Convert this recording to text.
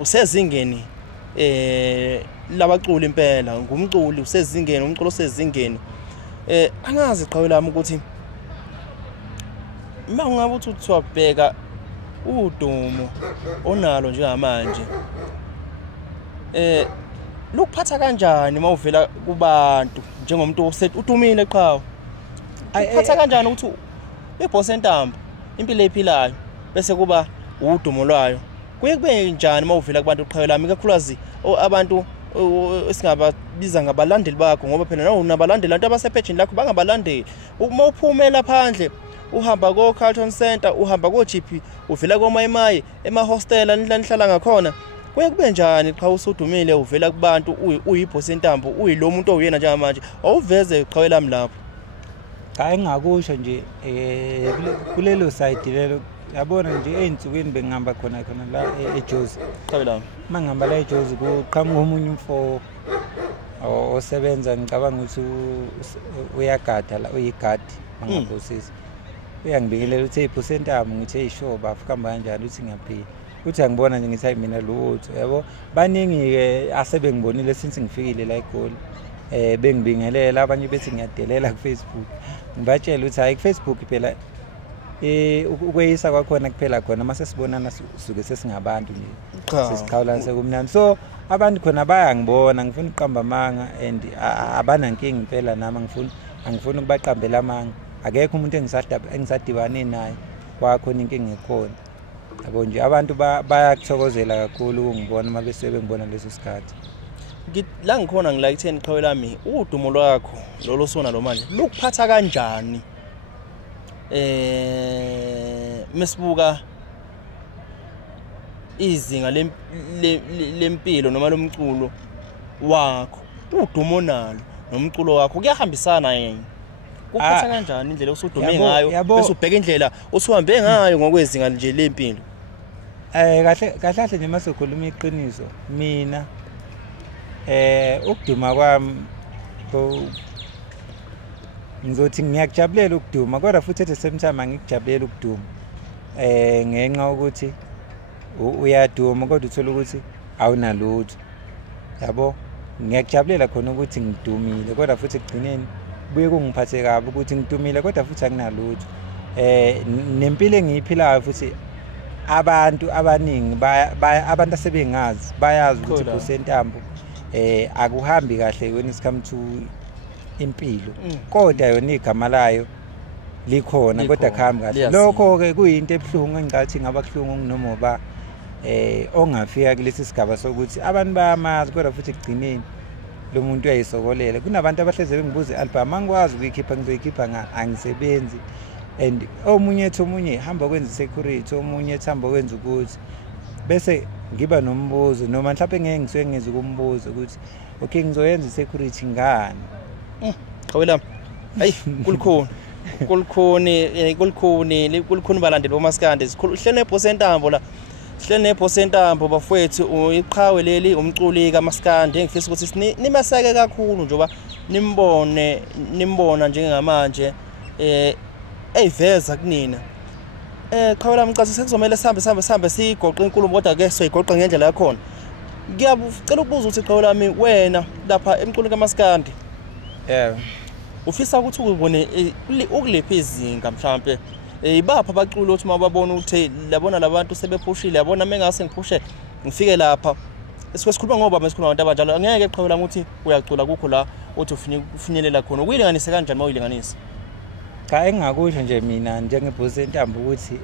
usezingeni labaculi impela ngumculi usezingeni umculo osezingeni angazi qhawe lami ukuthi mangabe uthi uthwabheka udumo onalo njengamanje lokuphatha kanjani mawuvela kubantu njengomuntu udumile qhawe uphatha kanjani ukuthi iboss entambo impilo ephilayo bese kuba udumo lwayo kuye kube njani mawuvela kubantu qhawe lami kakhulukazi abantu esingababiza ngabalandeli bakho ngoba phela nawo unabalandeli abantu abasepage lakho bangabalandeli uma uphumela phandle uhamba ko Carlton Center uhamba ko GP uvela ko Mayimayi emahostela nihlala ngakhona kuye kube njani xa usudumile uvela kubantu uyiboss entambo uyilo muntu oyena njengamanje awuveze qhawe lami lapho hayi ngakusho nje kulelo side lelo yabona nje einsukwini bengihamba khona la eJozi qhawe lami mangihamba la eJozi kuqhamuka omunye umfo osebenza ngicabanga ukuthi uyagada la uyigadi mangabosisi uyangibikelela uthi iboss entambo ngithi eyisho bafukamba kanjani uthi ngiyaphi uthi angibona nje ngithi mina lutho yabo baningi ke asebengibonile since ngifikile la eGoli bengibingelela abanye bethi ngiyadelela ku Facebook ngibatshela ukuthi hayi ku Facebook phela ukweyisa kwakhona kuphela khona mase sibonana suke sesingabantu nje sesiqhawulana sekumnandi so abantu khona bayangibona ngifuna uqamba amanga and abana nkingi impela nami angifuni ukubaqambela amanga akekho umuntu engisadibane naye kwakhona inkingi ekhona yabo nje abantu bayakuthokozela kakhulu ukungibona uma bese bengibona leso sikhathi la ngikhona ngilakitheni qhawe lami udumo lwakho lolo sona lo manje lokuphatha kanjani mesibuka izinga lempilo noma lomculo wakho udumo nalo nomculo wakho kuyahambisana yini kuphatha kanjani indlela osudume ngayo bese ubheka indlela osuhambe ngayo ngokwezinga nje lempilo kahle nje mase ukhuluma iqiniso mina ukuduma kwami ngizothi ngiyakujabulela ukuduma kodwa futhi at the same time angikujabulela ukuduma ngenxa ukuthi uyaduma kodwa uthola ukuthi awunalutho yabo ngiyakujabulela khona ukuthi ngidumile kodwa futhi ekugcineni buye kungiphathe kabi ukuthi ngidumile kodwa futhi anginalutho nempilo engiyiphilayo futhi abantu abaningi abantu asebengazi bayazi ukuthi iboss entambo akuhambi kahle when it come to impilo kodwa yona igama layo likhona kodwa kuhambi kahle lokho ke kuyinto ebhlungu engicathi ngaba kuhlungu noma ongafika kulesi sigaba sokuthi abantu bayamazi kodwa futhi ekugcineni lo muntu uyayisokolela kunabantu abahleze bengibuza album angikwazi ukuyikhipha ngizoyikhipha angisebenzi and omunye hamba kwenza security omunye hamba kwenza ukuthi bese ngiba nombuzo noma mhlawumbe ngeke ngisuke ngeze ukumbuza ukuthi okay ngizoyenza security ngani qhawe lami hayi kulukhuni balandeli bomaskandi sihlele iboss entambo la sihlele iboss entambo bafowethu uyiqhawe leli umculi kaMaskandi engifisa ukuthi nimeseke kakhulu njoba nimbona njengamanje eyiveza kunina qhawe lami ngicela sekuzomela sihambe sigoqa inkulumo kodwa ke soyigoqa ngendlela yakhona ngiyacela ukubuza ukuthi qhawe lami wena lapha emculi kaMaskandi ufisa ukuthi ubone ukulepha izinga mhlambe ibapha abaculi othi mababona ukuthi labona labantu sebephushile yabona mengase ngiphushe ngifike lapha esikhuluma ngoba mesikhuluma abantu abanjalo angeke qhawe lami ukuthi uyacula kukho la uthi ufinyelela khona uyilinganisa kanjani mawuyilinganisa cha engakusho nje mina njengeboss entambo ukuthi